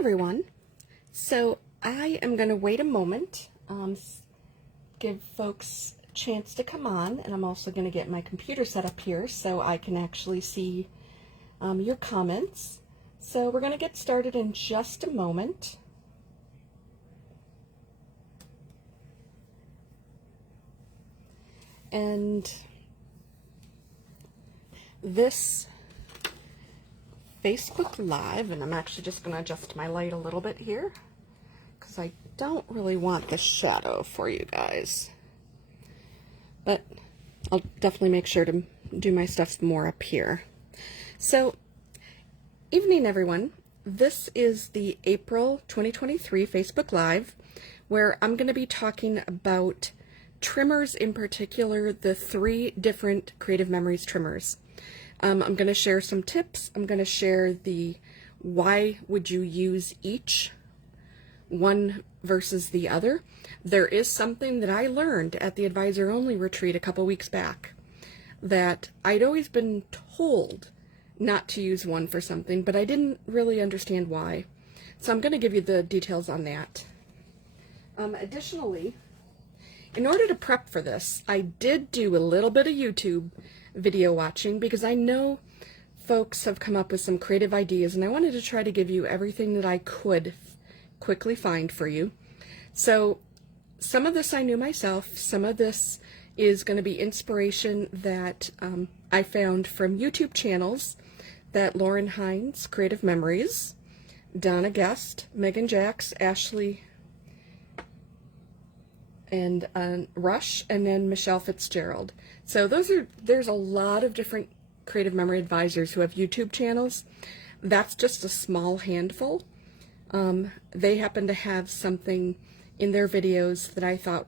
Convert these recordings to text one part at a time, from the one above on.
everyone. So I am going to wait a moment, give folks a chance to come on, and I'm also going to get my computer set up here so I can actually see your comments. So we're going to get started in just a moment. And this Facebook Live, and I'm actually just going to adjust my light a little bit here because I don't really want the shadow for you guys, but I'll definitely make sure to do my stuff more up here. So, evening everyone. This is the April 2023 Facebook Live, where I'm going to be talking about trimmers, in particular the 3 different Creative Memories trimmers. I'm going to share some tips. I'm going to share the why would you use each one versus the other. There is something that I learned at the Advisor Only retreat a couple weeks back, that I'd always been told not to use one for something, but I didn't really understand why. So I'm going to give you the details on that. Additionally, in order to prep for this, I did do a little bit of YouTube video watching because I know folks have come up with some creative ideas, and I wanted to try to give you everything that I could quickly find for you. So some of this I knew myself, some of this is going to be inspiration that I found from YouTube channels that Lauren Hines, Creative Memories, Donna Guest, Megan Jacks, Ashley, and Rush, and then Michelle Fitzgerald. So there's a lot of different Creative Memory advisors who have YouTube channels. That's just a small handful. They happen to have something in their videos that I thought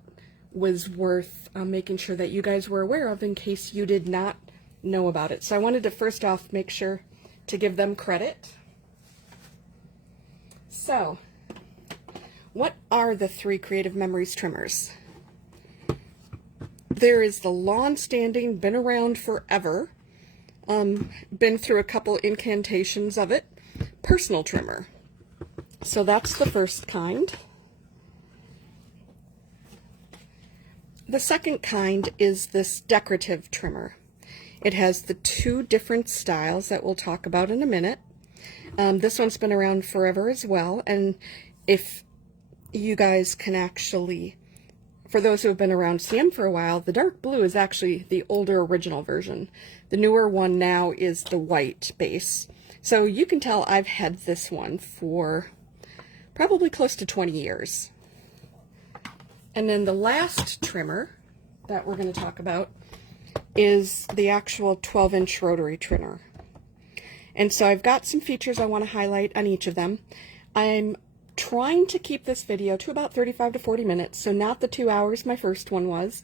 was worth making sure that you guys were aware of in case you did not know about it. So I wanted to first off make sure to give them credit. So, what are the 3 Creative Memories trimmers? There is the long-standing, been around forever, been through a couple incantations of it, personal trimmer. So that's the first kind. The second kind is this decorative trimmer. It has the 2 different styles that we'll talk about in a minute. This one's been around forever as well, and if you guys can actually, for those who have been around CM for a while, the dark blue is actually the older original version. The newer one now is the white base. So you can tell I've had this one for probably close to 20 years. And then the last trimmer that we're going to talk about is the actual 12-inch rotary trimmer. And so I've got some features I want to highlight on each of them. I'm trying to keep this video to about 35 to 40 minutes, so not the 2 hours my first one was,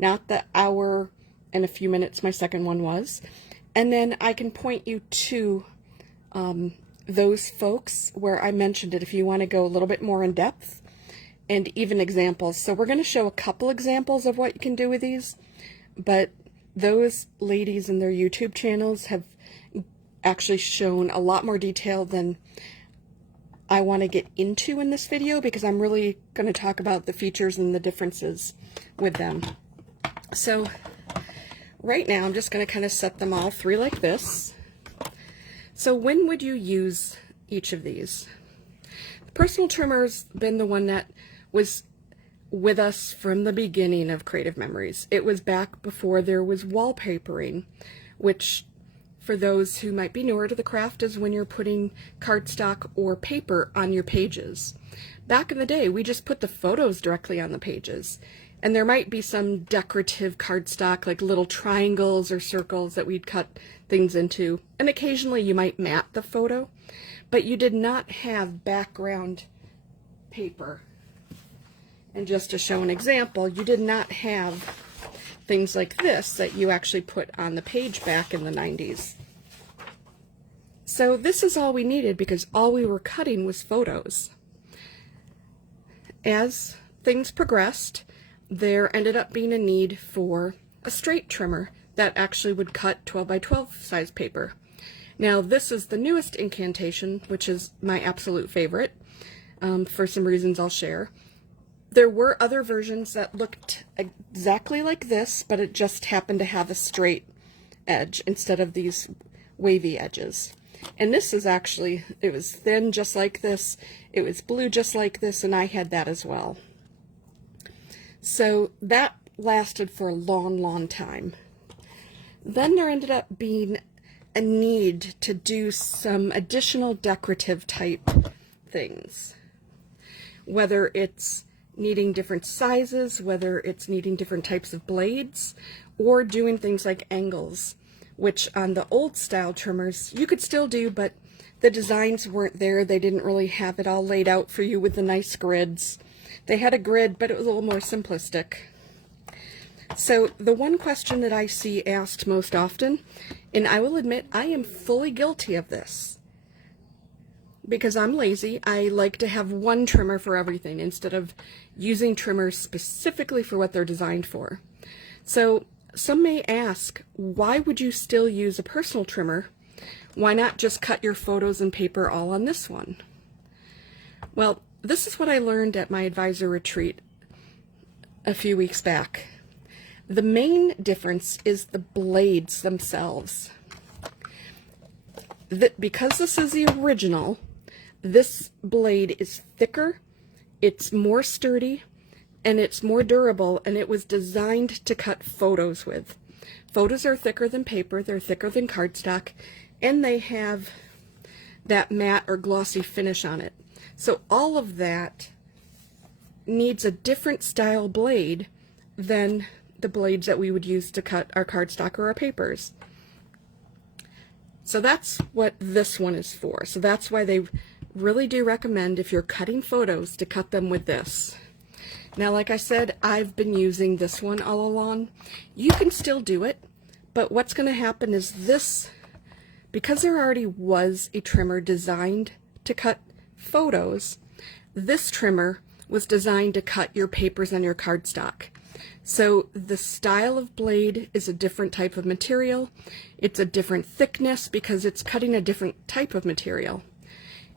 not the hour and a few minutes my second one was, and then I can point you to those folks where I mentioned it if you want to go a little bit more in depth, and even examples. So we're going to show a couple examples of what you can do with these, but those ladies and their YouTube channels have actually shown a lot more detail than I want to get into in this video, because I'm really going to talk about the features and the differences with them. So right now I'm just going to kind of set them all 3 like this. So when would you use each of these? The personal trimmer's been the one that was with us from the beginning of Creative Memories. It was back before there was wallpapering, which for those who might be newer to the craft is when you're putting cardstock or paper on your pages. Back in the day, we just put the photos directly on the pages, and there might be some decorative cardstock like little triangles or circles that we'd cut things into, and occasionally you might mat the photo, but you did not have background paper. And just to show an example, you did not have things like this that you actually put on the page back in the 90s. So this is all we needed because all we were cutting was photos. As things progressed, there ended up being a need for a straight trimmer that actually would cut 12 by 12 size paper. Now this is the newest incantation, which is my absolute favorite, for some reasons I'll share. There were other versions that looked exactly like this, but it just happened to have a straight edge instead of these wavy edges. And this is actually, it was thin just like this, it was blue just like this, and I had that as well. So that lasted for a long, long time. Then there ended up being a need to do some additional decorative type things. Whether it's needing different sizes, whether it's needing different types of blades, or doing things like angles, which on the old style trimmers you could still do, but the designs weren't there. They didn't really have it all laid out for you with the nice grids. They had a grid, but it was a little more simplistic. So the one question that I see asked most often, and I will admit I am fully guilty of this, because I'm lazy, I like to have one trimmer for everything instead of using trimmers specifically for what they're designed for. So some may ask, why would you still use a personal trimmer? Why not just cut your photos and paper all on this one? Well, this is what I learned at my advisor retreat a few weeks back. The main difference is the blades themselves. Because this is the original, this blade is thicker, it's more sturdy, and it's more durable, and it was designed to cut photos with. Photos are thicker than paper, they're thicker than cardstock, and they have that matte or glossy finish on it. So all of that needs a different style blade than the blades that we would use to cut our cardstock or our papers. So that's what this one is for. So that's why they really do recommend, if you're cutting photos, to cut them with this. Now, like I said, I've been using this one all along. You can still do it, but what's going to happen is this, because there already was a trimmer designed to cut photos, this trimmer was designed to cut your papers and your cardstock. So the style of blade is a different type of material. It's a different thickness because it's cutting a different type of material.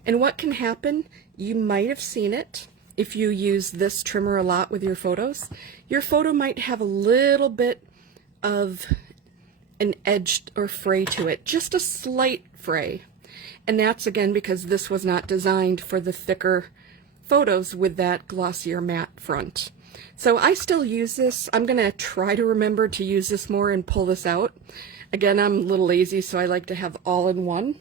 And what can happen, you might have seen it, if you use this trimmer a lot with your photos, your photo might have a little bit of an edge or fray to it, just a slight fray. And that's again because this was not designed for the thicker photos with that glossier matte front. So I still use this. I'm going to try to remember to use this more and pull this out. Again, I'm a little lazy, so I like to have all in one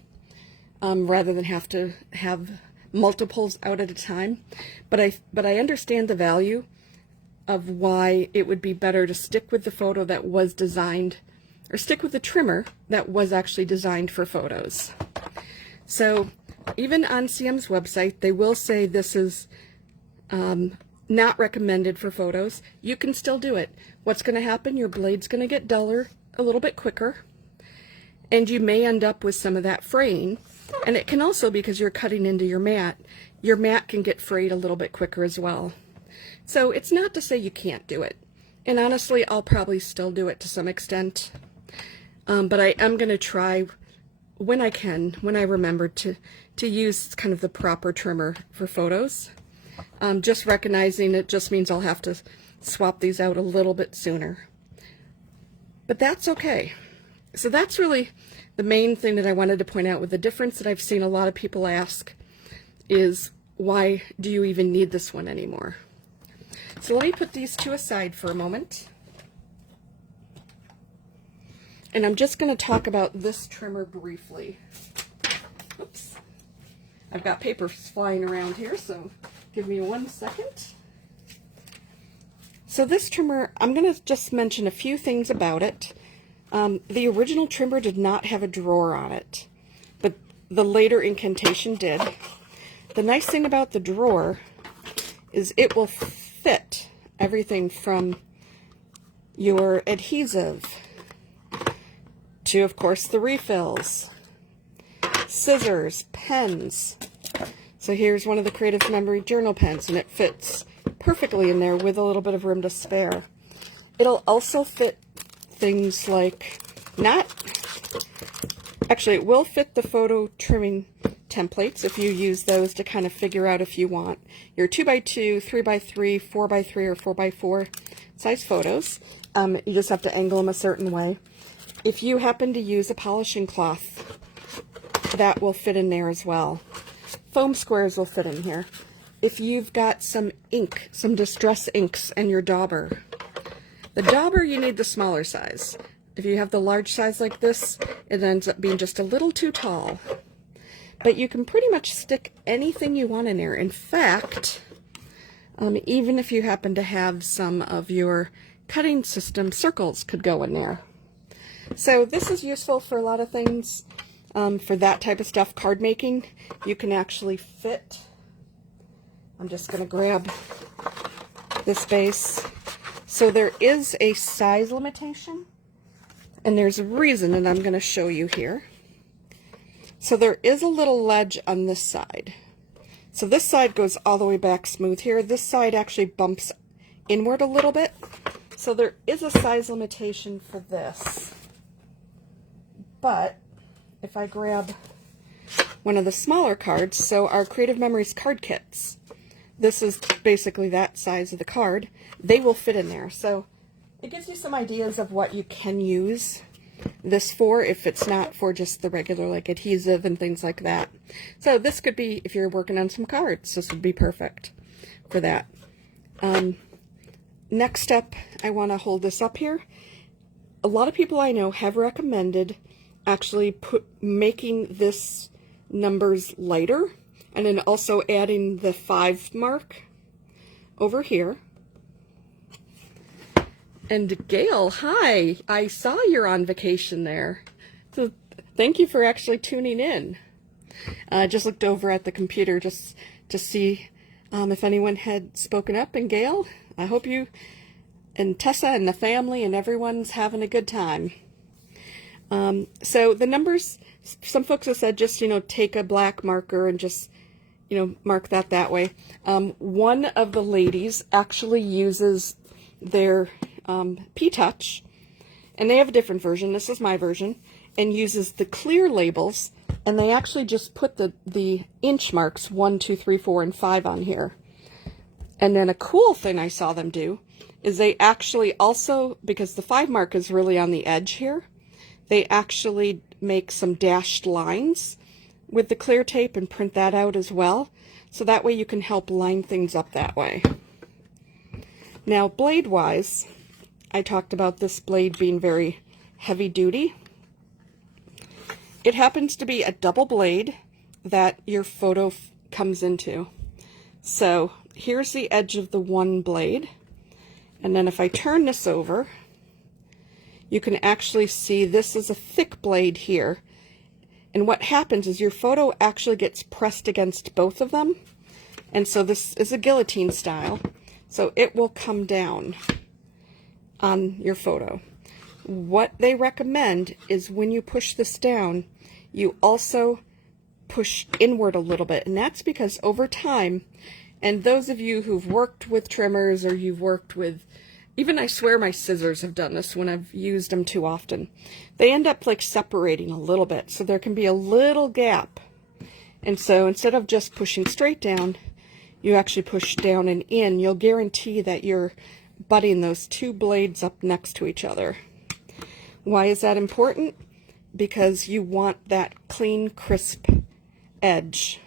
rather than have to have multiples out at a time. But I understand the value of why it would be better to stick with the photo that was designed, or stick with the trimmer that was actually designed for photos. So even on CM's website, they will say this is not recommended for photos. You can still do it. What's going to happen? Your blade's going to get duller a little bit quicker, and you may end up with some of that fraying. And it can also, because you're cutting into your mat can get frayed a little bit quicker as well. So it's not to say you can't do it. And honestly, I'll probably still do it to some extent. But I am going to try when I can, when I remember, to use kind of the proper trimmer for photos. Just recognizing it just means I'll have to swap these out a little bit sooner. But that's okay. So that's really the main thing that I wanted to point out with the difference that I've seen a lot of people ask is, why do you even need this one anymore? So let me put these two aside for a moment. And I'm just going to talk about this trimmer briefly. Oops. I've got papers flying around here, so give me 1 second. So this trimmer, I'm going to just mention a few things about it. The original trimmer did not have a drawer on it, but the later incantation did. The nice thing about the drawer is it will fit everything from your adhesive to, of course, the refills, scissors, pens. So here's one of the Creative Memory journal pens, and it fits perfectly in there with a little bit of room to spare. It'll also fit things like, not Actually, it will fit the photo trimming templates if you use those to kind of figure out if you want your 2x2, 3x3, 4x3, or 4x4 size photos. You just have to angle them a certain way. If you happen to use a polishing cloth, that will fit in there as well. Foam squares will fit in here. If you've got some ink, some distress inks, and your dauber. The dauber, you need the smaller size. If you have the large size like this, it ends up being just a little too tall. But you can pretty much stick anything you want in there. In fact, even if you happen to have some of your cutting system, circles could go in there. So this is useful for a lot of things. For that type of stuff, card making, you can actually fit. I'm just going to grab this base. So there is a size limitation, and there's a reason, and I'm going to show you here. So there is a little ledge on this side. So this side goes all the way back smooth here. This side actually bumps inward a little bit. So there is a size limitation for this. But if I grab one of the smaller cards, so our Creative Memories card kits, this is basically that size of the card, they will fit in there. So it gives you some ideas of what you can use this for if it's not for just the regular like adhesive and things like that. So this could be if you're working on some cards, this would be perfect for that. Next up, I want to hold this up here. A lot of people I know have recommended actually making this numbers lighter and then also adding the 5 mark over here. And Gail, hi, I saw you're on vacation there. So thank you for actually tuning in. I just looked over at the computer just to see if anyone had spoken up. And Gail, I hope you and Tessa and the family and everyone's having a good time. So the numbers, some folks have said just, take a black marker and just, mark that way. One of the ladies actually uses their P-Touch, and they have a different version. This is my version, and uses the clear labels, and they actually just put the inch marks 1, 2, 3, 4, and 5 on here. And then a cool thing I saw them do is they actually also, because the 5 mark is really on the edge here, they actually make some dashed lines with the clear tape and print that out as well. So that way you can help line things up that way. Now, blade-wise, I talked about this blade being very heavy duty. It happens to be a double blade that your photo comes into. So here's the edge of the one blade. And then if I turn this over, you can actually see this is a thick blade here. And what happens is your photo actually gets pressed against both of them. And so this is a guillotine style. So it will come down on your photo. What they recommend is when you push this down, you also push inward a little bit. And that's because over time, and those of you who've worked with trimmers or you've worked with, even I swear my scissors have done this when I've used them too often, they end up like separating a little bit. So there can be a little gap. And so instead of just pushing straight down, you actually push down and in. You'll guarantee that you're butting those two blades up next to each other. Why is that important? Because you want that clean, crisp edge.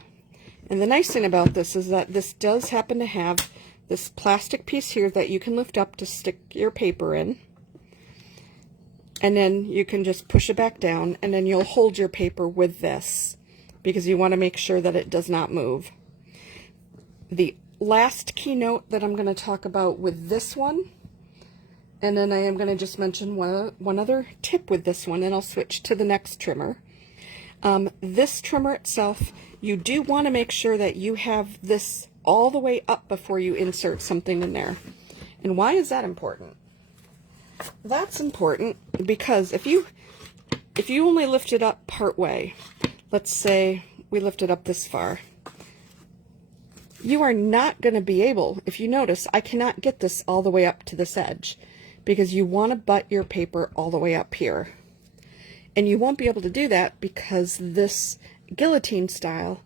And the nice thing about this is that this does happen to have this plastic piece here that you can lift up to stick your paper in. And then you can just push it back down, and then you'll hold your paper with this because you want to make sure that it does not move. The last keynote that I'm going to talk about with this one, and then I am going to just mention one other tip with this one, and I'll switch to the next trimmer. This trimmer itself, you do want to make sure that you have this all the way up before you insert something in there. And why is that important? That's important because if you only lift it up part way, let's say we lift it up this far, you are not going to be able, if you notice, I cannot get this all the way up to this edge because you want to butt your paper all the way up here. And you won't be able to do that because this guillotine style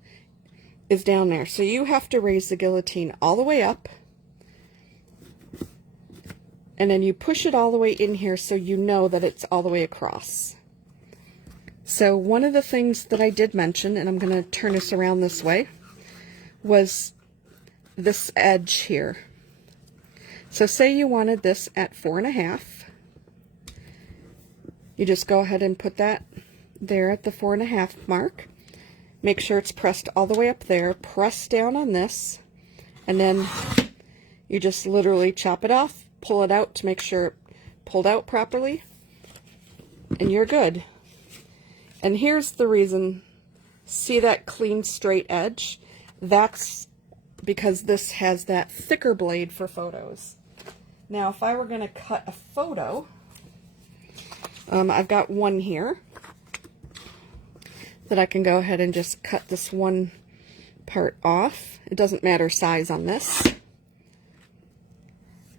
is down there. So you have to raise the guillotine all the way up, and then you push it all the way in here so you know that it's all the way across. So one of the things that I did mention, and I'm going to turn this around this way, was this edge here. So say you wanted this at 4.5. You just go ahead and put that there at the 4.5 mark. Make sure it's pressed all the way up there. Press down on this, and then you just literally chop it off, pull it out to make sure it pulled out properly, and you're good. And here's the reason. See that clean straight edge? That's because this has that thicker blade for photos. Now if I were going to cut a photo, I've got one here that I can go ahead and just cut this one part off. It doesn't matter size on this.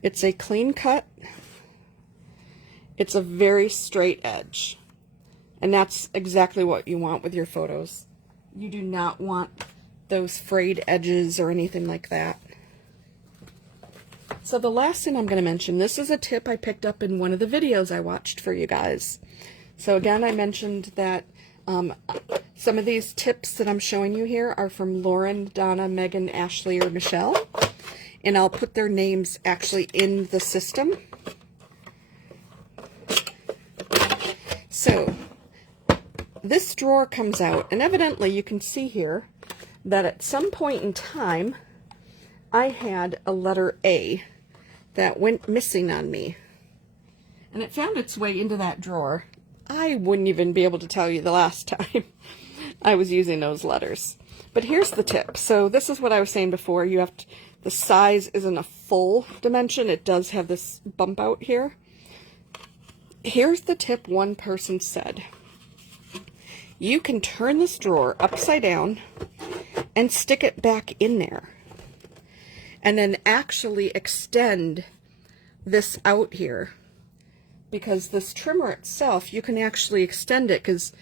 It's a clean cut. It's a very straight edge. And that's exactly what you want with your photos. You do not want those frayed edges or anything like that. So the last thing I'm going to mention, this is a tip I picked up in one of the videos I watched for you guys. So again, I mentioned that some of these tips that I'm showing you here are from Lauren, Donna, Megan, Ashley, or Michelle. And I'll put their names actually in the system. So this drawer comes out, and evidently you can see here that at some point in time I had a letter A that went missing on me. And it found its way into that drawer. I wouldn't even be able to tell you the last time I was using those letters. But here's the tip. So this is what I was saying before. You have to, the size isn't a full dimension. It does have this bump out here. Here's the tip one person said. You can turn this drawer upside down and stick it back in there. And then actually extend this out here. Because this trimmer itself, you can actually extend it, because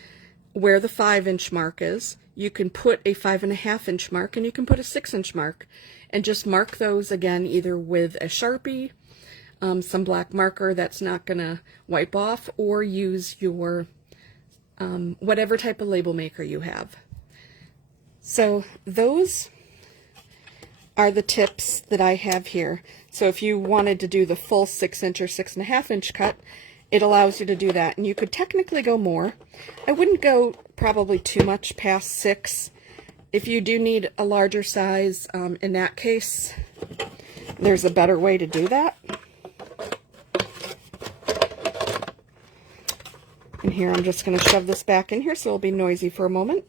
where the 5-inch mark is, you can put a 5.5-inch mark, and you can put a 6-inch mark, and just mark those again either with a Sharpie, some black marker that's not going to wipe off, or use your whatever type of label maker you have. So those are the tips that I have here. So if you wanted to do the full 6-inch or 6.5-inch cut, it allows you to do that. And you could technically go more. I wouldn't go probably too much past 6. If you do need a larger size, in that case, there's a better way to do that. And here I'm just going to shove this back in here so it'll be noisy for a moment.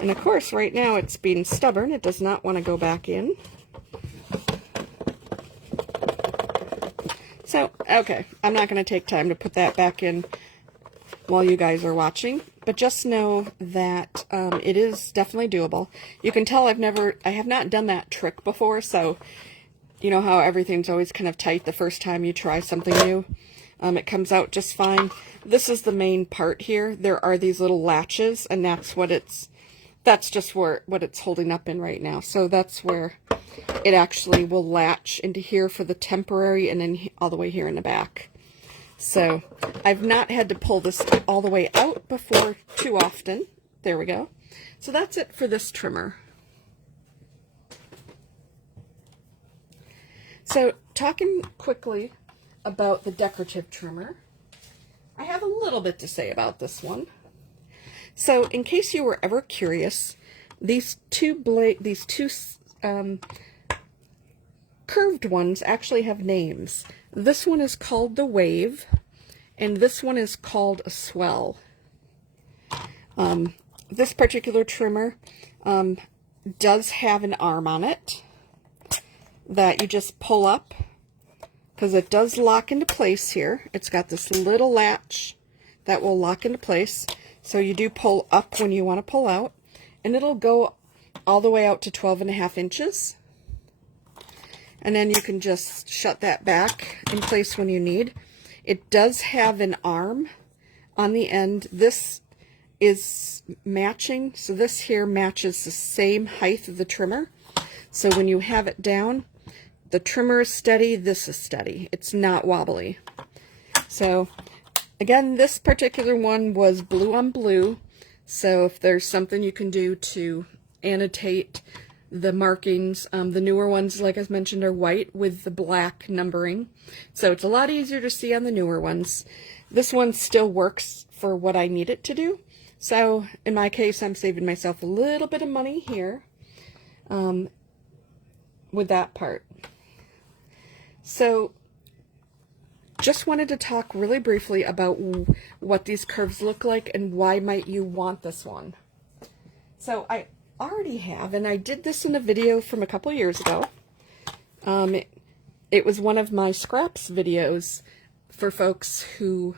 And of course, right now it's being stubborn. It does not want to go back in. So, okay, I'm not going to take time to put that back in while you guys are watching. But just know that it is definitely doable. You can tell I have not done that trick before, so you know how everything's always kind of tight the first time you try something new. It comes out just fine. This is the main part here. There are these little latches, and that's just what it's holding up in right now. So that's where it actually will latch into here for the temporary, and then all the way here in the back. So I've not had to pull this all the way out before too often. There we go. So that's it for this trimmer. So talking quickly about the decorative trimmer, I have a little bit to say about this one. So in case you were ever curious, these two curved ones actually have names. This one is called the Wave, and this one is called a Swell. This particular trimmer does have an arm on it that you just pull up, because it does lock into place here. It's got this little latch that will lock into place. So you do pull up when you want to pull out, and it'll go all the way out to 12.5 inches. and then you can just shut that back in place when you need. It does have an arm on the end. This is matching, so this here matches the same height of the trimmer. So when you have it down, the trimmer is steady, this is steady. It's not wobbly. So again, this particular one was blue on blue, so if there's something you can do to annotate the markings, the newer ones, like I mentioned, are white with the black numbering, so it's a lot easier to see on the newer ones. This one still works for what I need it to do, so in my case I'm saving myself a little bit of money here with that part. So just wanted to talk really briefly about what these curves look like and why might you want this one. So I already have, and I did this in a video from a couple years ago. It was one of my scraps videos for folks who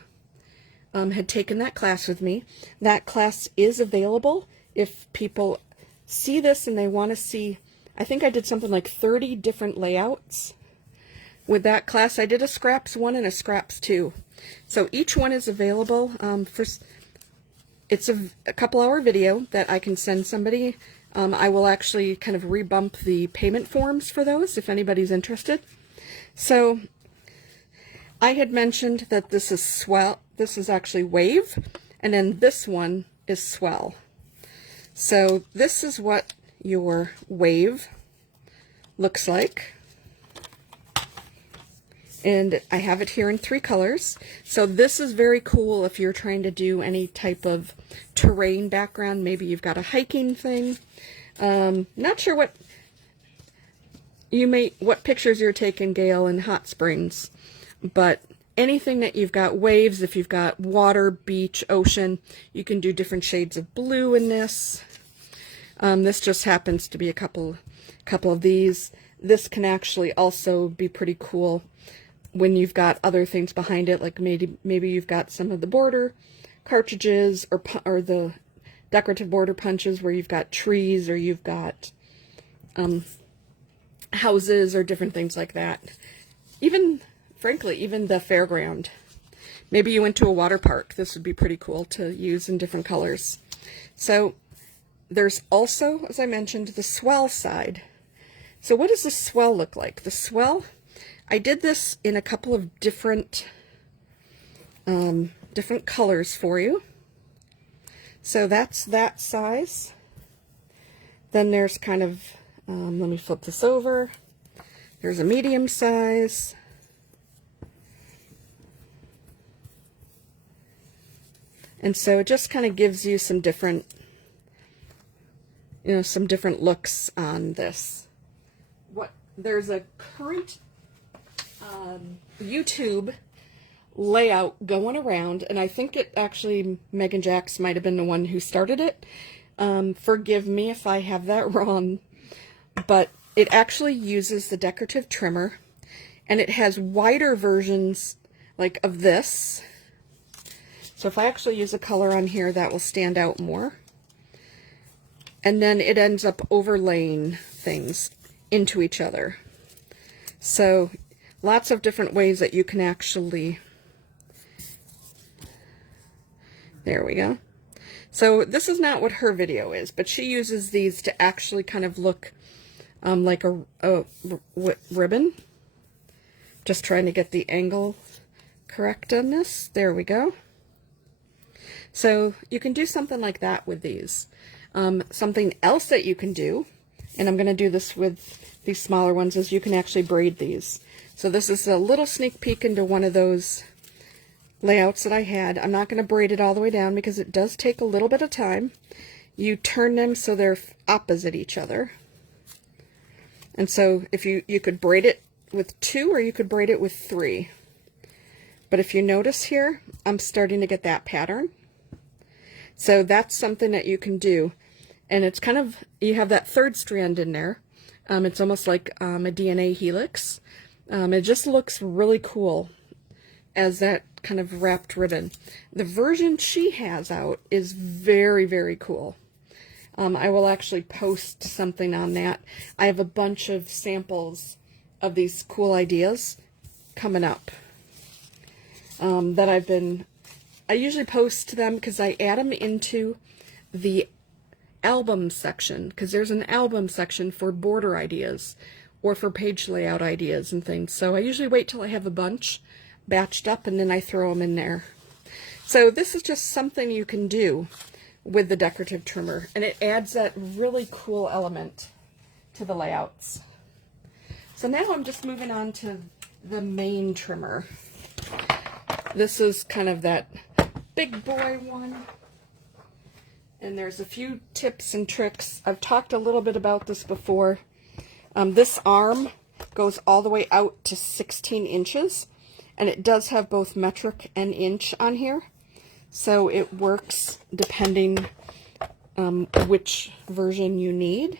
had taken that class with me. That class is available if people see this and they want to see. I think I did something like 30 different layouts with that class. I did a scraps 1 and a scraps 2. So each one is available. It's a couple hour video that I can send somebody. I will actually kind of rebump the payment forms for those if anybody's interested. So I had mentioned that this is swell. This is actually wave, and then this one is swell. So this is what your wave looks like. And I have it here in 3 colors. So this is very cool if you're trying to do any type of terrain background. Maybe you've got a hiking thing. Not sure what pictures you're taking, Gail, in Hot Springs, but anything that you've got waves, if you've got water, beach, ocean, you can do different shades of blue in this. This just happens to be a couple of these. This can actually also be pretty cool when you've got other things behind it, like maybe you've got some of the border cartridges or the decorative border punches where you've got trees or you've got houses or different things like that. Even, frankly, even the fairground. Maybe you went to a water park. This would be pretty cool to use in different colors. So there's also, as I mentioned, the swell side. So what does the swell look like? The swell, I did this in a couple of different colors for you. So that's that size. Then there's kind of, let me flip this over. There's a medium size. And so it just kind of gives you some different, some different looks on this. There's a current YouTube layout going around, and I think it actually, Megan Jacks might have been the one who started it. Forgive me if I have that wrong, but it actually uses the decorative trimmer, and it has wider versions like of this. So if I actually use a color on here, that will stand out more. And then it ends up overlaying things into each other. So lots of different ways that you can actually, there we go. So this is not what her video is, but she uses these to actually kind of look like a ribbon. Just trying to get the angle correct on this. There we go. So you can do something like that with these. Something else that you can do, and I'm going to do this with these smaller ones, is you can actually braid these. So this is a little sneak peek into one of those layouts that I had. I'm not going to braid it all the way down because it does take a little bit of time. You turn them so they're opposite each other. And so if you could braid it with 2 or you could braid it with 3. But if you notice here, I'm starting to get that pattern. So that's something that you can do. And it's kind of, you have that third strand in there. It's almost like a DNA helix. It just looks really cool as that kind of wrapped ribbon. The version she has out is very, very cool. I will actually post something on that. I have a bunch of samples of these cool ideas coming up that I usually post them because I add them into the album section, because there's an album section for border ideas or for page layout ideas and things. So I usually wait till I have a bunch batched up and then I throw them in there. So this is just something you can do with the decorative trimmer, and it adds that really cool element to the layouts. So now I'm just moving on to the main trimmer. This is kind of that big boy one. And there's a few tips and tricks. I've talked a little bit about this before. This arm goes all the way out to 16 inches, and it does have both metric and inch on here. So it works depending which version you need.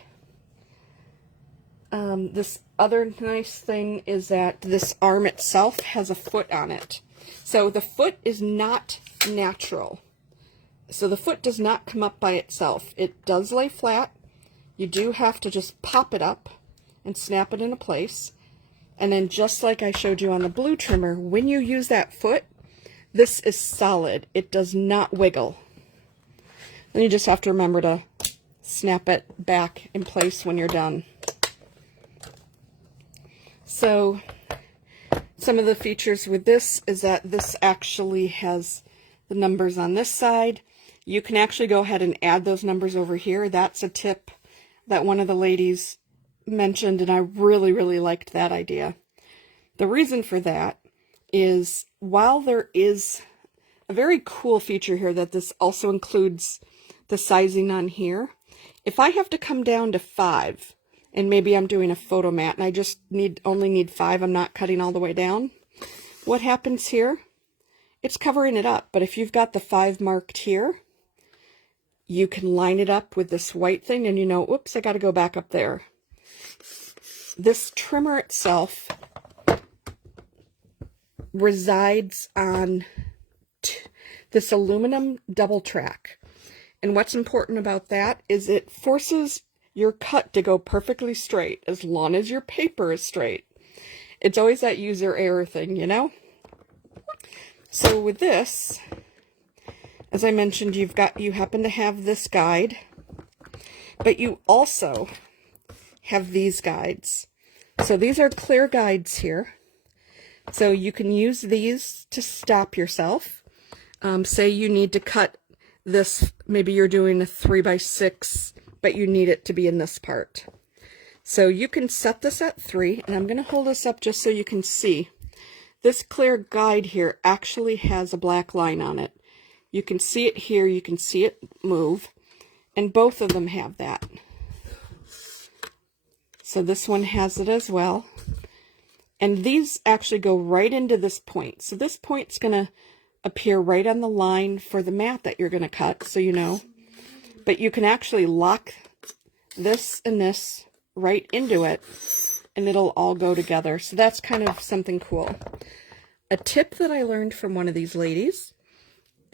This other nice thing is that this arm itself has a foot on it. So the foot is not natural. So the foot does not come up by itself. It does lay flat. You do have to just pop it up and snap it into place. And then just like I showed you on the blue trimmer, when you use that foot, this is solid. It does not wiggle. Then you just have to remember to snap it back in place when you're done. So some of the features with this is that this actually has the numbers on this side. You can actually go ahead and add those numbers over here. That's a tip that one of the ladies mentioned, and I really, really liked that idea. The reason for that is, while there is a very cool feature here that this also includes the sizing on here, if I have to come down to 5, and maybe I'm doing a photo mat and I just only need 5, I'm not cutting all the way down, what happens here? It's covering it up. But if you've got the 5 marked here, you can line it up with this white thing and you know, oops, I got to go back up there. This trimmer itself resides on this aluminum double track. And what's important about that is it forces your cut to go perfectly straight as long as your paper is straight. It's always that user error thing, you know? So with this, as I mentioned, you happen to have this guide, but you also have these guides. So these are clear guides here. So you can use these to stop yourself. Say you need to cut this, maybe you're doing a 3x6, but you need it to be in this part. So you can set this at 3, and I'm going to hold this up just so you can see. This clear guide here actually has a black line on it. You can see it here, you can see it move, and both of them have that. So this one has it as well. And these actually go right into this point. So this point's going to appear right on the line for the mat that you're going to cut, so you know. But you can actually lock this and this right into it, and it'll all go together. So that's kind of something cool. A tip that I learned from one of these ladies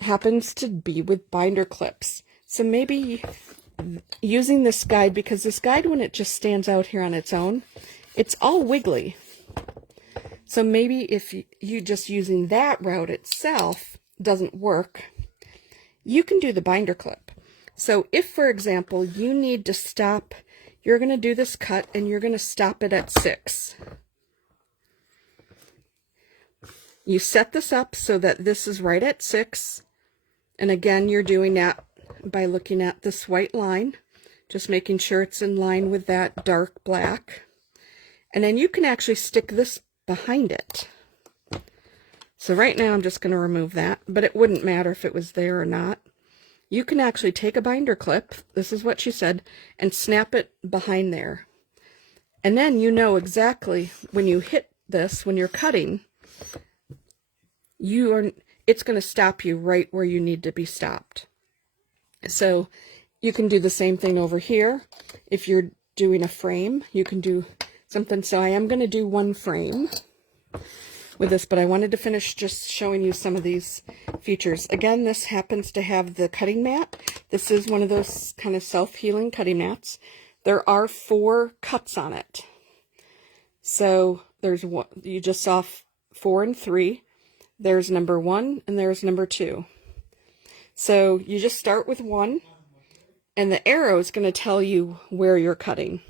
happens to be with binder clips. So maybe using this guide, because this guide, when it just stands out here on its own, it's all wiggly. So maybe if you just using that route itself doesn't work, you can do the binder clip. So if, for example, you need to stop, you're going to do this cut and you're going to stop it at 6. You set this up so that this is right at 6. And again, you're doing that by looking at this white line, just making sure it's in line with that dark black. And then you can actually stick this behind it. So right now I'm just going to remove that, but it wouldn't matter if it was there or not. You can actually take a binder clip, this is what she said, and snap it behind there. And then you know exactly when you hit this, when you're cutting, it's going to stop you right where you need to be stopped. So you can do the same thing over here. If you're doing a frame, you can do something. So I am going to do one frame with this, but I wanted to finish just showing you some of these features. Again, this happens to have the cutting mat. This is one of those kind of self-healing cutting mats. There are 4 cuts on it. So there's one, you just saw 4 and 3. There's number 1 and there's number 2. So you just start with 1, and the arrow is going to tell you where you're cutting.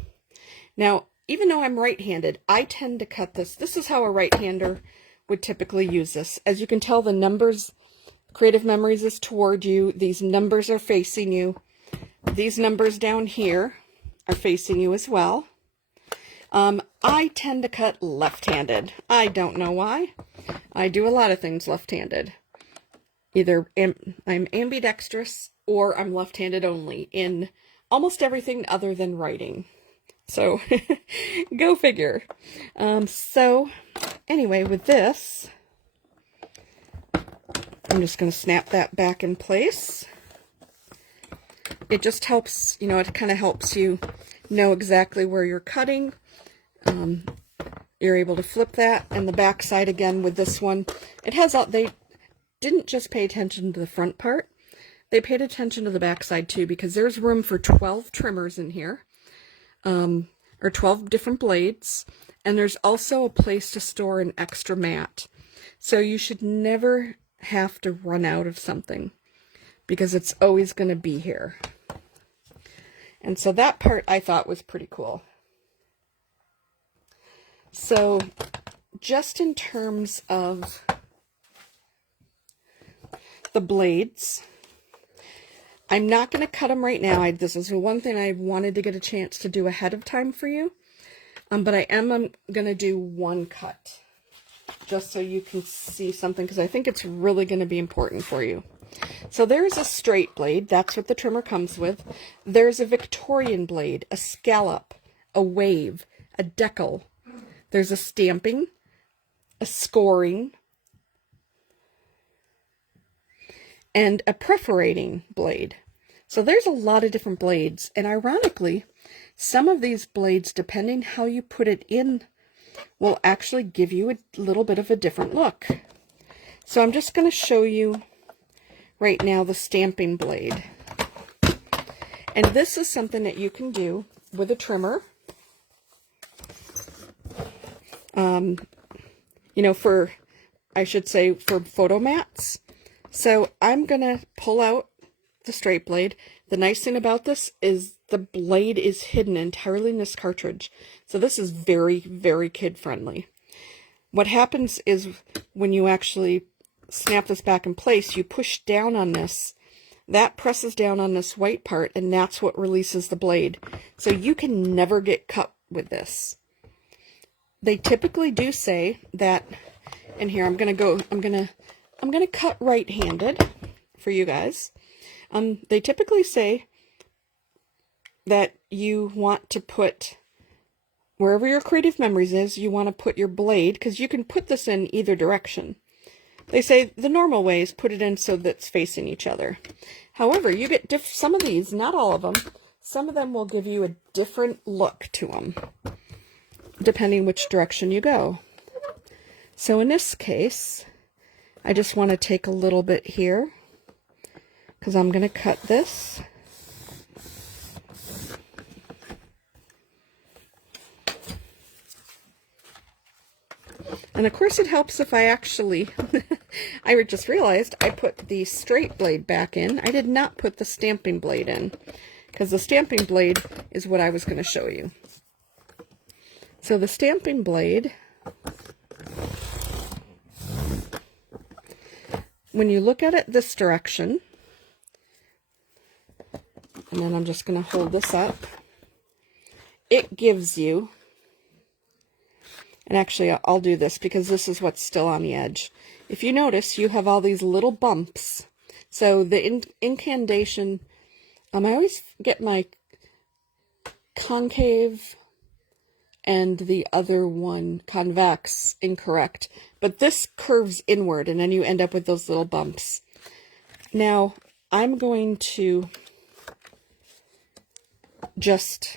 Now, even though I'm right-handed, I tend to cut this. This is how a right-hander would typically use this. As you can tell, the numbers, Creative Memories is toward you. These numbers are facing you. These numbers down here are facing you as well. I tend to cut left-handed. I don't know why. I do a lot of things left-handed. Either I'm ambidextrous or I'm left-handed only in almost everything other than writing. So, go figure. So, anyway, with this, I'm just going to snap that back in place. It just helps, you know, it kind of helps you know exactly where you're cutting. You're able to flip that, and the back side again with this one, it has all, they didn't just pay attention to the front part, they paid attention to the back side too, because there's room for 12 trimmers in here. Or 12 different blades, and there's also a place to store an extra mat. So you should never have to run out of something, because it's always going to be here. And so that part I thought was pretty cool. So just in terms of the blades, I'm not going to cut them right now. This is the one thing I wanted to get a chance to do ahead of time for you. But I am going to do one cut, just so you can see something, because I think it's really going to be important for you. So there's a straight blade. That's what the trimmer comes with. There's a Victorian blade, a scallop, a wave, a decal. There's a stamping, a scoring, and a perforating blade. So there's a lot of different blades, and ironically, some of these blades, depending how you put it in, will actually give you a little bit of a different look. So I'm just going to show you right now the stamping blade. And this is something that you can do with a trimmer. You know, for, I should say, for photo mats. So I'm going to pull out the straight blade. The nice thing about this is the blade is hidden entirely in this cartridge. So this is very, very kid friendly. What happens is when you actually snap this back in place, you push down on this. That presses down on this white part, and that's what releases the blade. So you can never get cut with this. They typically do say that, and here I'm going to cut right-handed for you guys. They typically say that you want to put, wherever your Creative Memories is, you want to put your blade, because you can put this in either direction. They say the normal way is put it in so that it's facing each other. However, you get some of these, not all of them, some of them will give you a different look to them, depending which direction you go. So in this case, I just want to take a little bit here, because I'm going to cut this. And of course it helps if I actually, I just realized I put the straight blade back in. I did not put the stamping blade in, because the stamping blade is what I was going to show you. So the stamping blade, when you look at it this direction, and then I'm just going to hold this up, it gives you, and actually I'll do this because this is what's still on the edge. If you notice, you have all these little bumps. So the incantation, I always get my concave and the other one, convex, incorrect. But this curves inward, and then you end up with those little bumps. Now, I'm going to just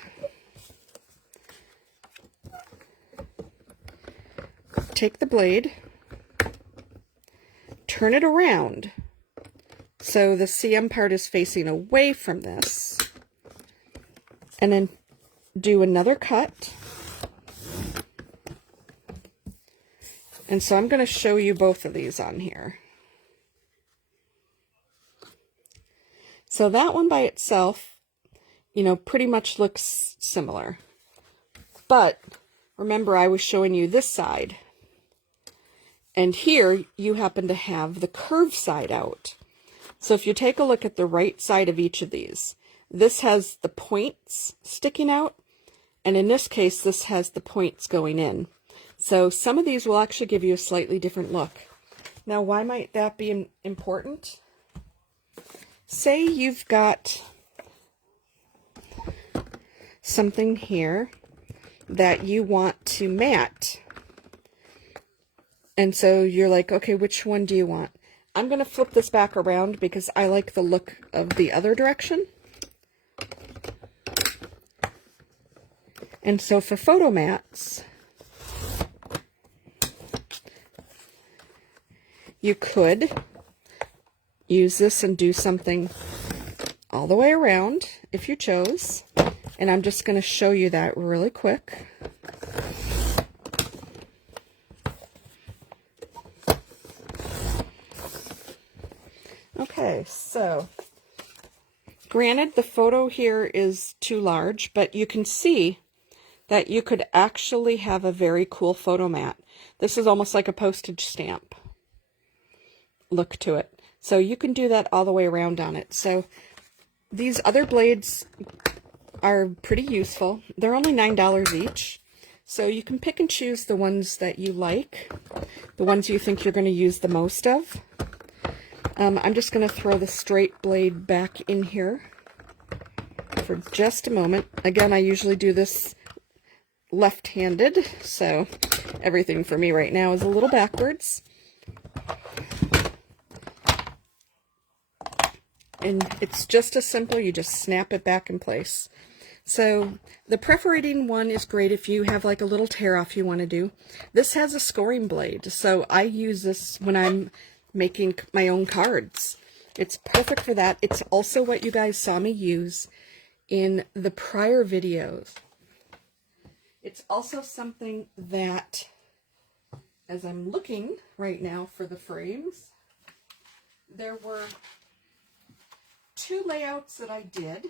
take the blade, turn it around so the CM part is facing away from this, and then do another cut. And so I'm going to show you both of these on here. So that one by itself, you know, pretty much looks similar. But remember, I was showing you this side. And here you happen to have the curved side out. So if you take a look at the right side of each of these, this has the points sticking out. And in this case, this has the points going in. So some of these will actually give you a slightly different look. Now, why might that be important? Say you've got something here that you want to matte. And so you're like, okay, which one do you want? I'm going to flip this back around because I like the look of the other direction. And so for photo mats, you could use this and do something all the way around if you chose. And I'm just going to show you that really quick. Okay, so granted the photo here is too large, but you can see that you could actually have a very cool photo mat. This is almost like a postage stamp look to it. So you can do that all the way around on it. So these other blades are pretty useful. They're only $9 each. So you can pick and choose the ones that you like, the ones you think you're going to use the most of. I'm just going to throw the straight blade back in here for just a moment. Again, I usually do this left-handed, so everything for me right now is a little backwards. And it's just as simple, you just snap it back in place. So the perforating one is great if you have like a little tear off you want to do. This has a scoring blade, so I use this when I'm making my own cards. It's perfect for that. It's also what you guys saw me use in the prior videos. It's also something that, as I'm looking right now for the frames, there were 2 layouts that I did.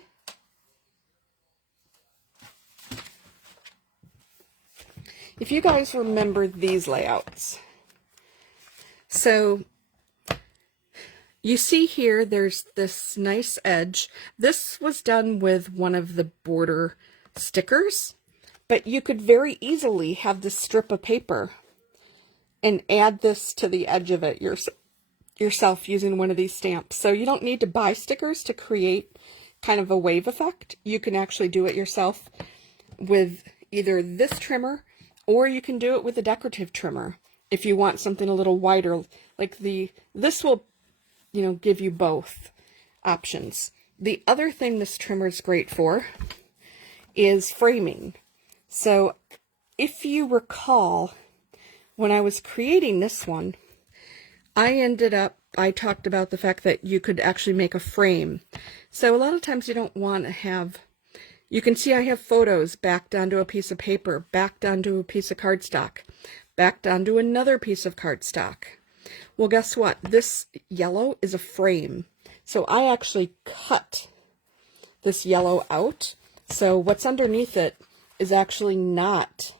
If you guys remember these layouts. So you see here, there's this nice edge. This was done with one of the border stickers, but you could very easily have this strip of paper and add this to the edge of it yourself using one of these stamps. So you don't need to buy stickers to create kind of a wave effect. You can actually do it yourself with either this trimmer, or you can do it with a decorative trimmer if you want something a little wider. Like this will, you know, give you both options. The other thing this trimmer is great for is framing. So if you recall, when I was creating this one, I talked about the fact that you could actually make a frame. So a lot of times you don't want to have, you can see I have photos backed onto a piece of paper, backed onto a piece of cardstock, backed onto another piece of cardstock. Well, guess what? This yellow is a frame. So I actually cut this yellow out. So what's underneath it is actually not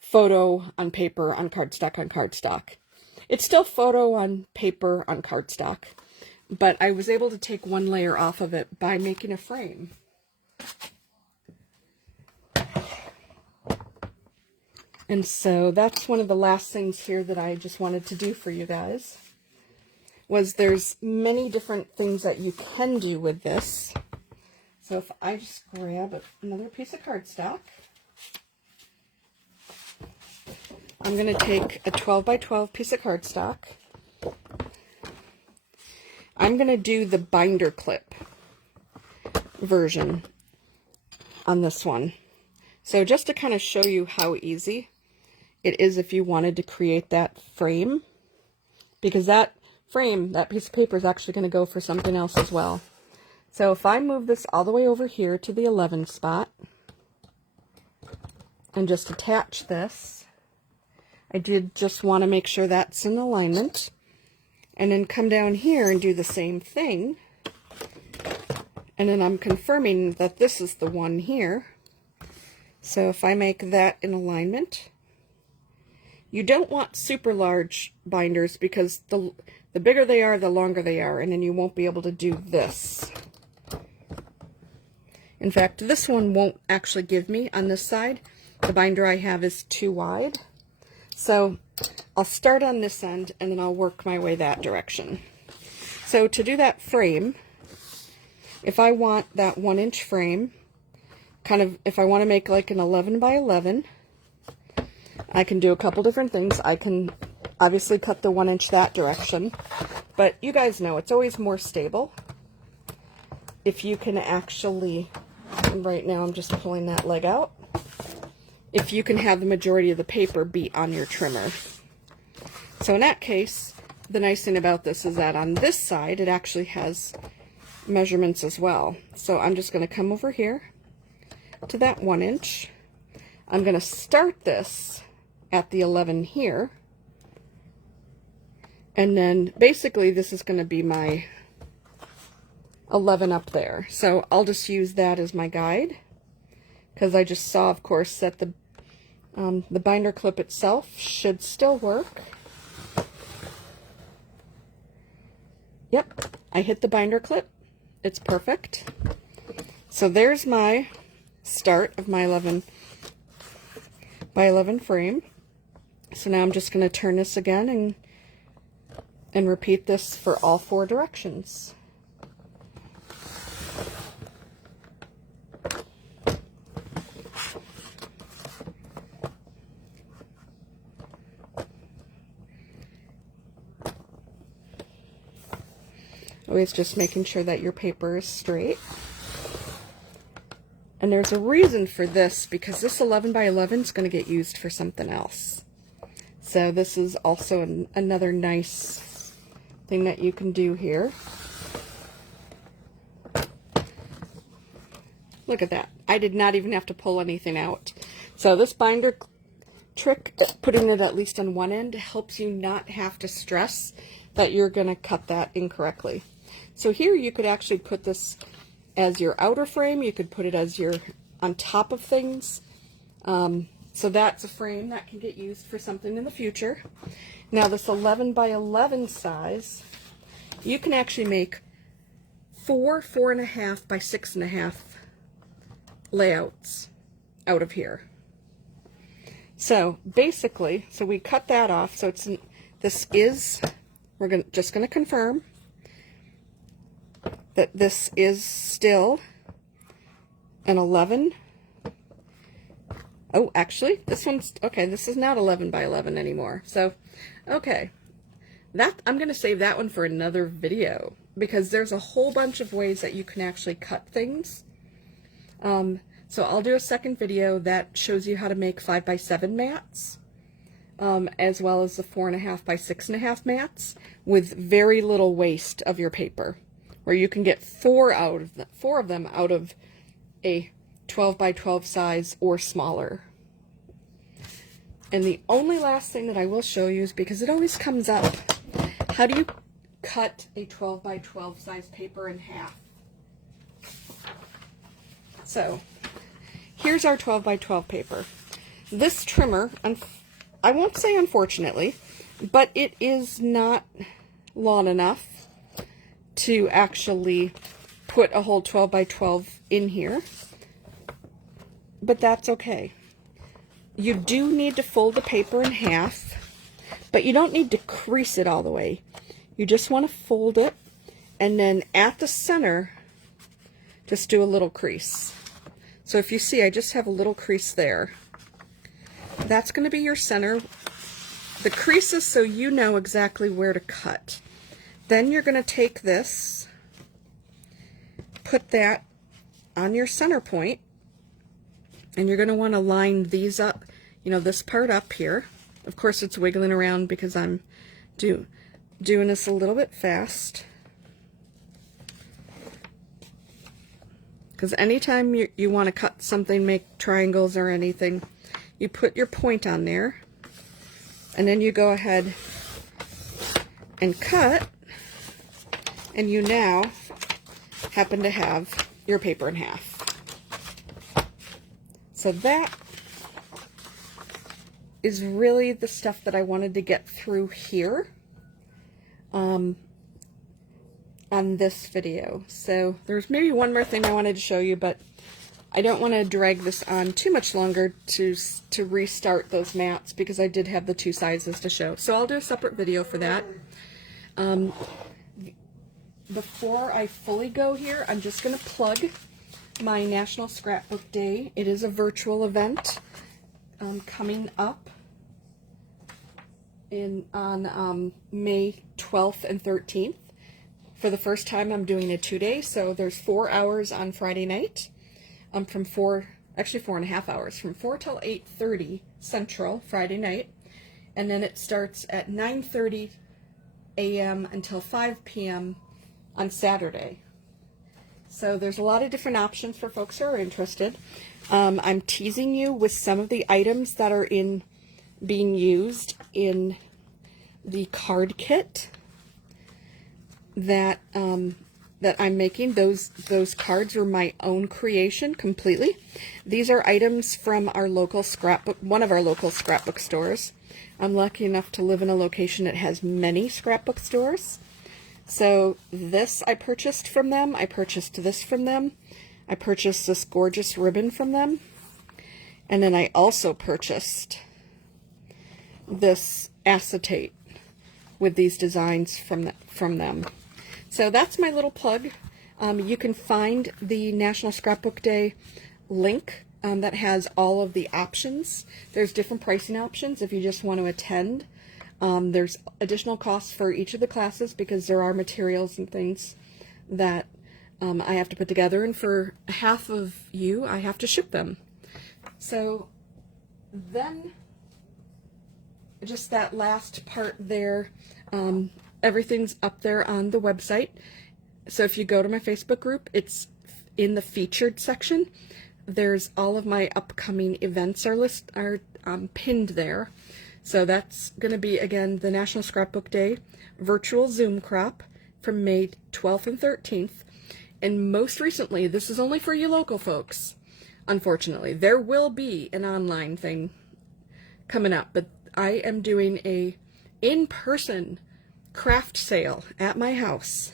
photo on paper on cardstock on cardstock. It's still photo on paper on cardstock, but I was able to take one layer off of it by making a frame. And so that's one of the last things here that I just wanted to do for you guys, was there's many different things that you can do with this. So if I just grab another piece of cardstock, I'm going to take a 12 by 12 piece of cardstock. I'm going to do the binder clip version on this one. So just to kind of show you how easy it is if you wanted to create that frame, because that frame, that piece of paper, is actually going to go for something else as well. So if I move this all the way over here to the 11 spot and just attach this, I did just want to make sure that's in alignment. And then come down here and do the same thing. And then I'm confirming that this is the one here. So if I make that in alignment, you don't want super large binders because the bigger they are, the longer they are, and then you won't be able to do this. In fact, this one won't actually give me on this side. The binder I have is too wide. So I'll start on this end and then I'll work my way that direction. So to do that frame, if I want that 1-inch frame, kind of, if I want to make like an 11 by 11, I can do a couple different things. I can obviously cut the 1-inch that direction, but you guys know it's always more stable if you can actually, right now I'm just pulling that leg out, if you can have the majority of the paper be on your trimmer. So in that case, the nice thing about this is that on this side it actually has measurements as well. So I'm just going to come over here to that 1-inch. I'm going to start this at the 11 here, and then basically this is going to be my 11 up there. So I'll just use that as my guide, because I just saw, of course, that the binder clip itself should still work. Yep, I hit the binder clip. It's perfect. So there's my start of my 11 by 11 frame. So now I'm just going to turn this again and repeat this for all 4 directions. Always just making sure that your paper is straight. And there's a reason for this, because this 11 by 11 is going to get used for something else. So this is also another nice thing that you can do here. Look at that. I did not even have to pull anything out. So this binder trick, putting it at least on one end, helps you not have to stress that you're going to cut that incorrectly. So here you could actually put this as your outer frame. You could put it as your on top of things. So that's a frame that can get used for something in the future. Now this 11 by 11 size, you can actually make 4.5 by 6.5 layouts out of here. So basically, so we cut that off. So it's this is, we're just going to confirm that this is still an 11. Oh, actually, this one's, okay, this is not 11 by 11 anymore. So, okay, that I'm going to save that one for another video, because there's a whole bunch of ways that you can actually cut things. So I'll do a second video that shows you how to make 5 by 7 mats, as well as the 4.5 by 6.5 mats with very little waste of your paper, where you can get 4 of them out of a 12 by 12 size or smaller. And the only last thing that I will show you is, because it always comes up, how do you cut a 12 by 12 size paper in half? So here's our 12 by 12 paper. This trimmer, I won't say unfortunately, but it is not long enough to actually put a whole 12 by 12 in here, but that's okay. You do need to fold the paper in half, but you don't need to crease it all the way. You just want to fold it, and then at the center, just do a little crease. So if you see, I just have a little crease there. That's going to be your center. The crease is so you know exactly where to cut. Then you're going to take this, put that on your center point, and you're going to want to line these up, you know, this part up here. Of course, it's wiggling around because I'm doing this a little bit fast. Because anytime you want to cut something, make triangles or anything, you put your point on there, And then you go ahead and cut, and you now happen to have your paper in half. So that is really the stuff that I wanted to get through here on this video. So there's maybe one more thing I wanted to show you, but I don't want to drag this on too much longer to restart those mats, because I did have the two sizes to show. So I'll do a separate video for that. Before I fully go here, I'm just going to plug my National Scrapbook Day. It is a virtual event coming up on May 12th and 13th. For the first time, I'm doing a 2-day, so there's 4 hours on Friday night, from 4.5 hours, from 4 till 8:30 Central Friday night, and then it starts at 9:30 a.m. until 5 p.m. on Saturday. So there's a lot of different options for folks who are interested. I'm teasing you with some of the items that are being used in the card kit that I'm making. Those cards are my own creation completely. These are items from our local one of our local scrapbook stores. I'm lucky enough to live in a location that has many scrapbook stores. So this I purchased from them. I purchased this from them. I purchased this gorgeous ribbon from them. And then I also purchased this acetate with these designs from them. So that's my little plug. You can find the National Scrapbook Day link that has all of the options. There's different pricing options if you just want to attend. There's additional costs for each of the classes, because there are materials and things that I have to put together, and for half of you, I have to ship them. So then, just that last part there, everything's up there on the website. So if you go to my Facebook group, it's in the featured section. There's all of my upcoming events are pinned there. So that's going to be, again, the National Scrapbook Day virtual Zoom crop from May 12th and 13th. And most recently, this is only for you local folks, unfortunately. There will be an online thing coming up, but I am doing a in-person craft sale at my house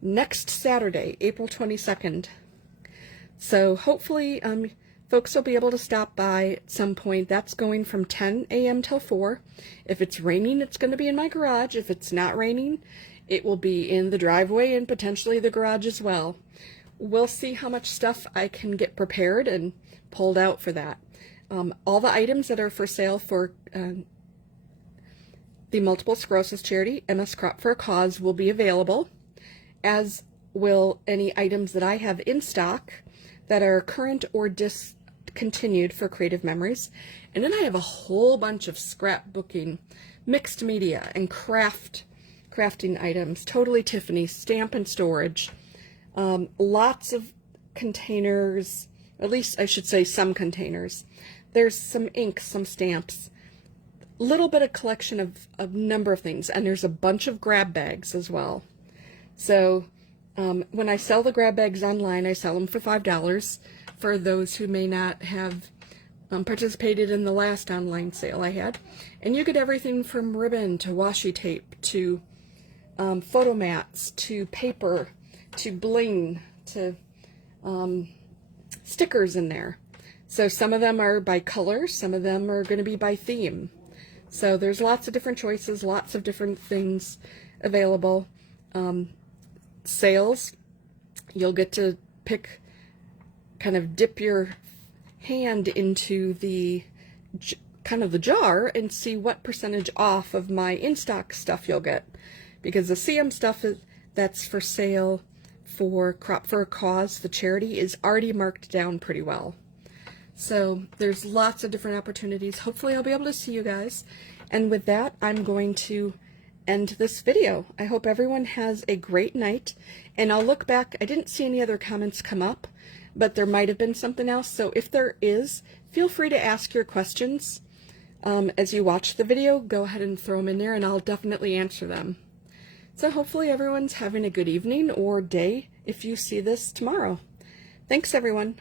next Saturday, April 22nd. So hopefully folks will be able to stop by at some point. That's going from 10 a.m. till 4. If it's raining, it's going to be in my garage. If it's not raining, it will be in the driveway and potentially the garage as well. We'll see how much stuff I can get prepared and pulled out for that. All the items that are for sale for the Multiple Sclerosis Charity, MS Crop for a Cause, will be available, as will any items that I have in stock that are current or discontinued for Creative Memories. And then I have a whole bunch of scrapbooking, mixed media, and crafting items, totally Tiffany, stamp and storage. Lots of containers, at least I should say some containers. There's some ink, some stamps, little bit of collection of a number of things, and there's a bunch of grab bags as well. So when I sell the grab bags online, I sell them for $5 for those who may not have participated in the last online sale I had. And you get everything from ribbon to washi tape to photo mats to paper to bling to stickers in there. So some of them are by color, some of them are going to be by theme. So there's lots of different choices, lots of different things available. Sales, you'll get to pick, kind of dip your hand into the kind of the jar and see what percentage off of my in-stock stuff you'll get. Because the CM stuff that's for sale for Crop for a Cause, the charity, is already marked down pretty well. So there's lots of different opportunities. Hopefully I'll be able to see you guys. And with that, I'm going to end this video. I hope everyone has a great night. And I'll look back. I didn't see any other comments come up, but there might have been something else. So if there is, feel free to ask your questions As you watch the video, go ahead and throw them in there and I'll definitely answer them. So hopefully everyone's having a good evening or day if you see this tomorrow. Thanks everyone.